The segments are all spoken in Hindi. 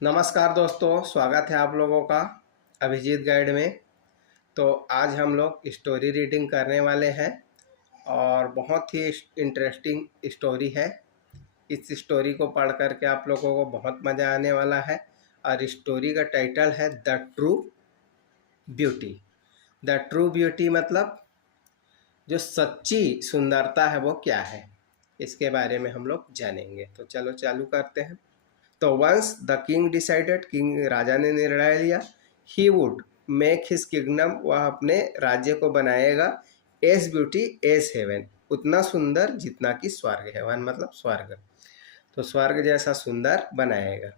नमस्कार दोस्तों, स्वागत है आप लोगों का अभिजीत गाइड में। तो आज हम लोग स्टोरी रीडिंग करने वाले हैं और बहुत ही इंटरेस्टिंग स्टोरी है। इस स्टोरी को पढ़ कर के आप लोगों को बहुत मज़ा आने वाला है। और स्टोरी का टाइटल है the true beauty. The true beauty मतलब जो सच्ची सुंदरता है वो क्या है, इसके बारे में हम लोग जानेंगे। तो चलो चालू करते हैं। तो once the king decided, king राजा ने निर्णय लिया, he would make his kingdom, वह अपने राज्य को बनाएगा, एस ब्यूटी एस हेवन, उतना सुंदर जितना कि स्वर्ग। हेवन मतलब स्वर्ग, तो स्वर्ग जैसा सुंदर बनाएगा।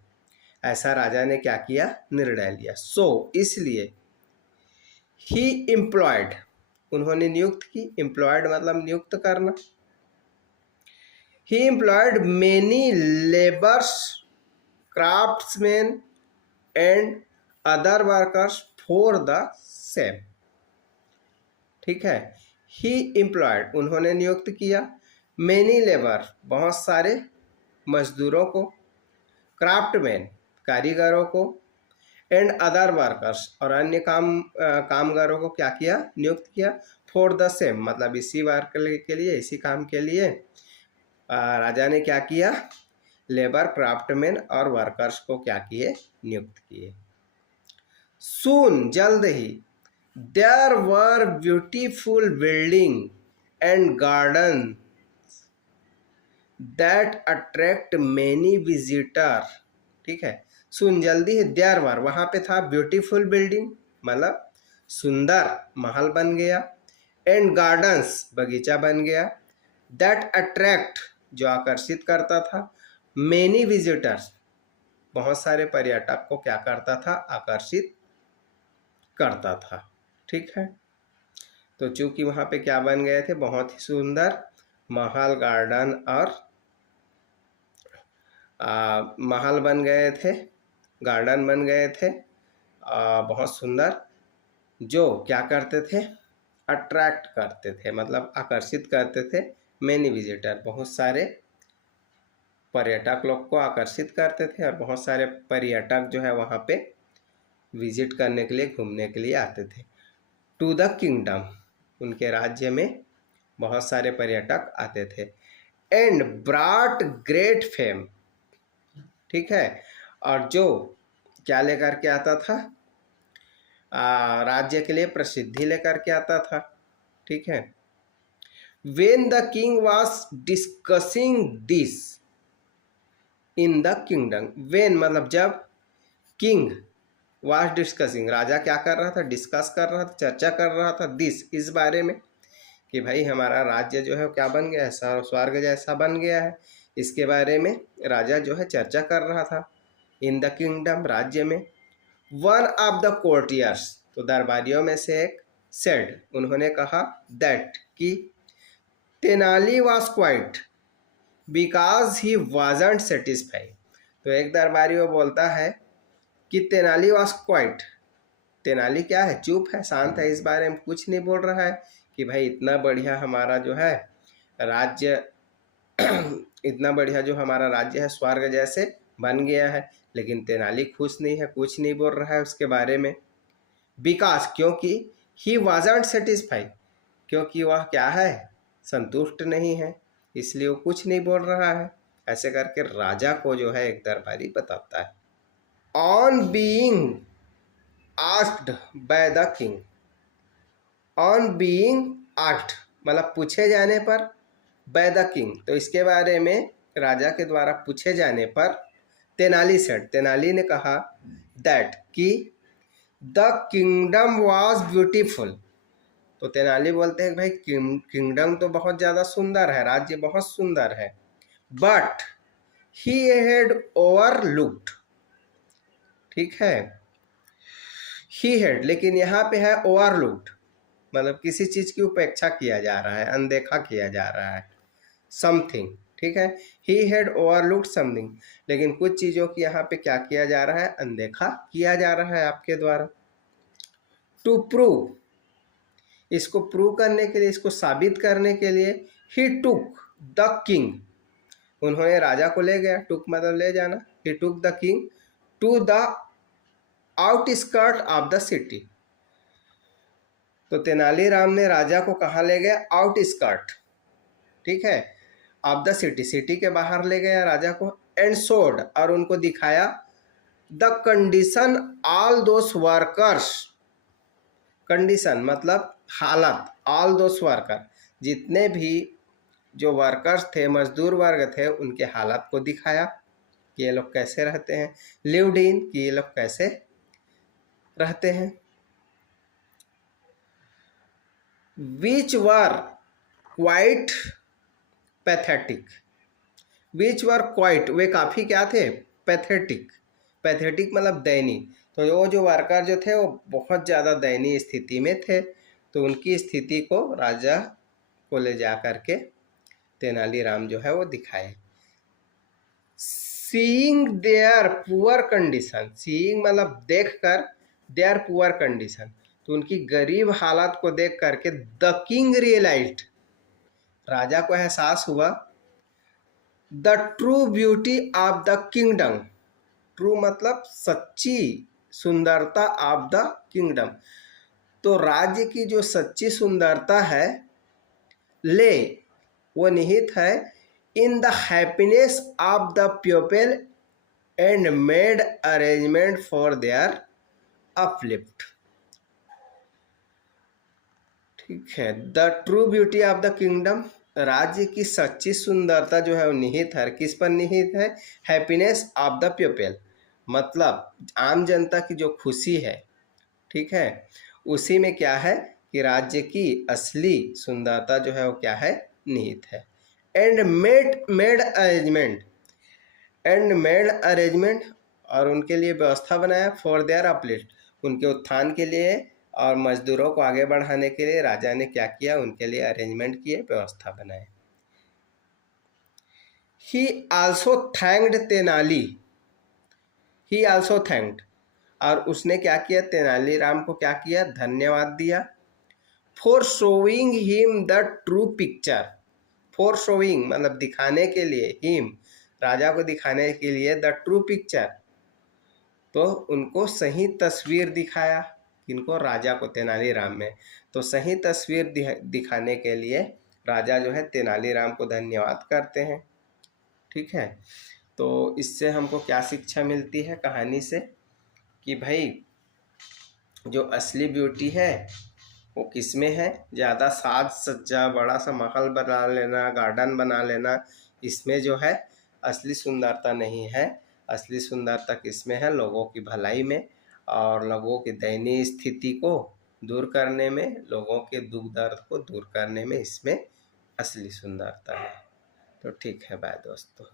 ऐसा राजा ने क्या किया, निर्णय लिया। सो इसलिए ही एम्प्लॉयड, उन्होंने नियुक्त की। एम्प्लॉयड मतलब नियुक्त करना। He employed many labours, craftsmen and other workers for the same। ठीक है, ही एम्प्लॉयड उन्होंने नियुक्त किया, मेनी लेबर बहुत सारे मजदूरों को, क्राफ्टमैन कारीगरों को, एंड अदर वर्कर्स और अन्य कामगारों को क्या किया, नियुक्त किया। फॉर द सेम मतलब इसी वर्क के लिए, इसी काम के लिए राजा ने क्या किया, लेबर, क्राफ्टमैन और वर्कर्स को क्या किए, नियुक्त किए। सून जल्द ही, there were beautiful building and garden that attract many visitor. ठीक है, सुन जल्दी ही, देयर वर वहाँ पे था, ब्यूटीफुल बिल्डिंग मतलब सुंदर महल बन गया, एंड गार्डन्स बगीचा बन गया, दैट अट्रैक्ट जो आकर्षित करता था, मेनी विजिटर्स बहुत सारे पर्यटक को क्या करता था, आकर्षित करता था। ठीक है, तो चूंकि वहाँ पे क्या बन गए थे, बहुत ही सुंदर महल, गार्डन और महल बन गए थे, गार्डन बन गए थे, बहुत सुंदर, जो क्या करते थे, अट्रैक्ट करते थे मतलब आकर्षित करते थे। मेनी विजिटर बहुत सारे पर्यटक लोग को आकर्षित करते थे, और बहुत सारे पर्यटक जो है वहाँ पे विजिट करने के लिए, घूमने के लिए आते थे। टू द किंगडम, उनके राज्य में बहुत सारे पर्यटक आते थे। एंड ब्रॉट ग्रेट फेम, ठीक है, और जो क्या लेकर के आता था, राज्य के लिए प्रसिद्धि लेकर के आता था। ठीक है, when the king was discussing this in the kingdom, when मतलब जब, किंग वाज डिस्कसिंग राजा क्या कर रहा था, डिस्कस कर रहा था, चर्चा कर रहा था, दिस इस बारे में कि भाई हमारा राज्य जो है क्या बन गया है, स्वर्ग जैसा बन गया है, इसके बारे में राजा जो है चर्चा कर रहा था। इन द किंगडम राज्य में, वन ऑफ द कोर्टियर्स तो दरबारियों में से एक, सेड उन्होंने कहा, दैट कि Tenali was quite because he wasn't satisfied. तो एक दरबारी वो बोलता है कि तेनाली वॉज क्वाइट, तेनाली क्या है, चुप है, शांत है, इस बारे में कुछ नहीं बोल रहा है कि भाई इतना बढ़िया हमारा जो है राज्य इतना बढ़िया जो हमारा राज्य है स्वर्ग जैसे बन गया है, लेकिन तेनाली खुश नहीं है, कुछ नहीं बोल रहा है उसके बारे में। बिकॉज क्योंकि, ही वाजंट सेटिस्फाइड क्योंकि वह क्या है, संतुष्ट नहीं है, इसलिए वो कुछ नहीं बोल रहा है। ऐसे करके राजा को जो है एक दरबारी बताता है। On being asked by the king, on being asked मतलब पूछे जाने पर, बाय द किंग तो इसके बारे में राजा के द्वारा पूछे जाने पर, तेनाली सेड तेनाली ने कहा, दैट कि द किंगडम वाज ब्यूटीफुल, तो तेनाली बोलते हैं भाई किंगडम तो बहुत ज़्यादा सुंदर है, राज्य बहुत सुंदर है, बट ही हैड ओवरलुक्ड। ठीक है, ही हैड लेकिन यहाँ पे है ओवरलुक्ड मतलब किसी चीज़ की उपेक्षा किया जा रहा है, अनदेखा किया जा रहा है, समथिंग। ठीक है, ही हैड ओवरलुक्ड समथिंग, लेकिन कुछ चीज़ों की यहाँ पे क्या किया जा रहा है, अनदेखा किया जा रहा है आपके द्वारा। टू प्रूव, इसको प्रूव करने के लिए, इसको साबित करने के लिए, ही टुक द किंग, उन्होंने राजा को ले गया, टुक मतलब ले जाना, he took the king to the outskirt of the city. तो तेनालीराम ने राजा को कहाँ ले गया? आउटस्कर्ट, ठीक है, ऑफ द सिटी, सिटी के बाहर ले गया राजा को। एंड शोड, और उनको दिखाया the condition all those workers, condition मतलब हालत, ऑल दोस वर्कर, जितने भी जो वर्कर्स थे, मजदूर वर्ग थे, उनके हालत को दिखाया कि ये लोग कैसे रहते हैं, लिव्ड इन, कि ये लोग कैसे रहते हैं। Which were quite pathetic, which were quite, वे काफ़ी क्या थे? पैथेटिक, पैथेटिक मतलब दयनीय। तो वो जो वर्कर जो थे वो बहुत ज़्यादा दयनीय स्थिति में थे, तो उनकी स्थिति को राजा को ले जा करके तेनालीराम जो है वो दिखाए। Seeing their poor condition, seeing मतलब देख कर, देयर पुअर कंडीशन, तो उनकी गरीब हालत को देख करके द किंग रियलाइज्ड, राजा को एहसास हुआ, the true beauty of the kingdom, true मतलब सच्ची सुंदरता ऑफ द किंगडम, तो राज्य की जो सच्ची सुंदरता है, ले वो निहित है in the happiness of the people and made arrangement for their uplift. ठीक है, the true beauty of the kingdom, राज्य की सच्ची सुंदरता जो है वो निहित है, किस पर निहित है? हैप्पीनेस ऑफ द पीपल, मतलब आम जनता की जो खुशी है, ठीक है, उसी में क्या है कि राज्य की असली सुंदरता जो है वो क्या है? निहित है। And made arrangement, and made arrangement, और उनके लिए व्यवस्था बनाया फॉर देयर अपलिफ्ट, उनके उत्थान के लिए और मजदूरों को आगे बढ़ाने के लिए राजा ने क्या किया? उनके लिए अरेंजमेंट किए, व्यवस्था बनाए। ही आल्सो थैंक्ड तेनाली, ही आल्सो थैंक्ड, और उसने क्या किया? तेनालीराम को क्या किया? धन्यवाद दिया। For showing him the true picture, for showing मतलब दिखाने के लिए, हिम राजा को दिखाने के लिए, द ट्रू पिक्चर, तो उनको सही तस्वीर दिखाया, किनको? राजा को, तेनालीराम में, तो सही तस्वीर दिखाने के लिए राजा जो है तेनालीराम को धन्यवाद करते हैं। ठीक है, तो इससे हमको क्या शिक्षा मिलती है कहानी से? कि भाई जो असली ब्यूटी है वो किस में है? ज़्यादा साज सज्जा, बड़ा सा महल बना लेना, गार्डन बना लेना, इसमें जो है असली सुंदरता नहीं है। असली सुंदरता किस में है? लोगों की भलाई में, और लोगों की दयनीय स्थिति को दूर करने में, लोगों के दुख दर्द को दूर करने में, इसमें असली सुंदरता है। तो ठीक है, बाय दोस्तों।